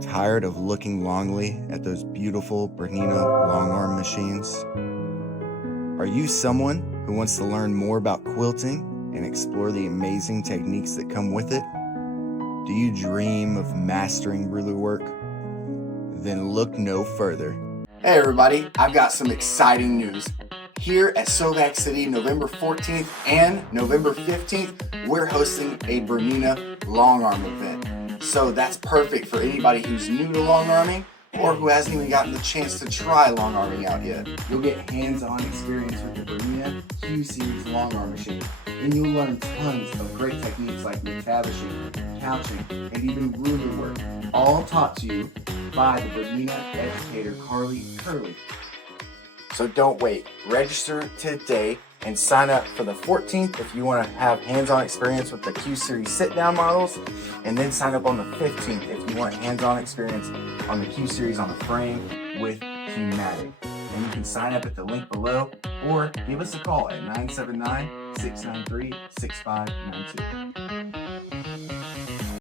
Tired of looking longly at those beautiful Bernina longarm machines? Are you someone who wants to learn more about quilting and explore the amazing techniques that come with it? Do you dream of mastering ruler work? Then look no further. Hey everybody, I've got some exciting news. Here at Sovac City, November 14th and November 15th, we're hosting a Bernina longarm event. So that's perfect for anybody who's new to longarming or who hasn't even gotten the chance to try longarming out yet. You'll get hands-on experience with the BERNINA Q Series Longarm machine, and you'll learn tons of great techniques like McTavishing, couching, and even ruler work, all taught to you by the BERNINA educator Curley. So don't wait. Register today and sign up for the 14th if you want to have hands-on experience with the Q Series sit-down models, and then sign up on the 15th if you want hands-on experience on the Q Series on the frame with Q-Matic. And you can sign up at the link below or give us a call at 979-693-6592.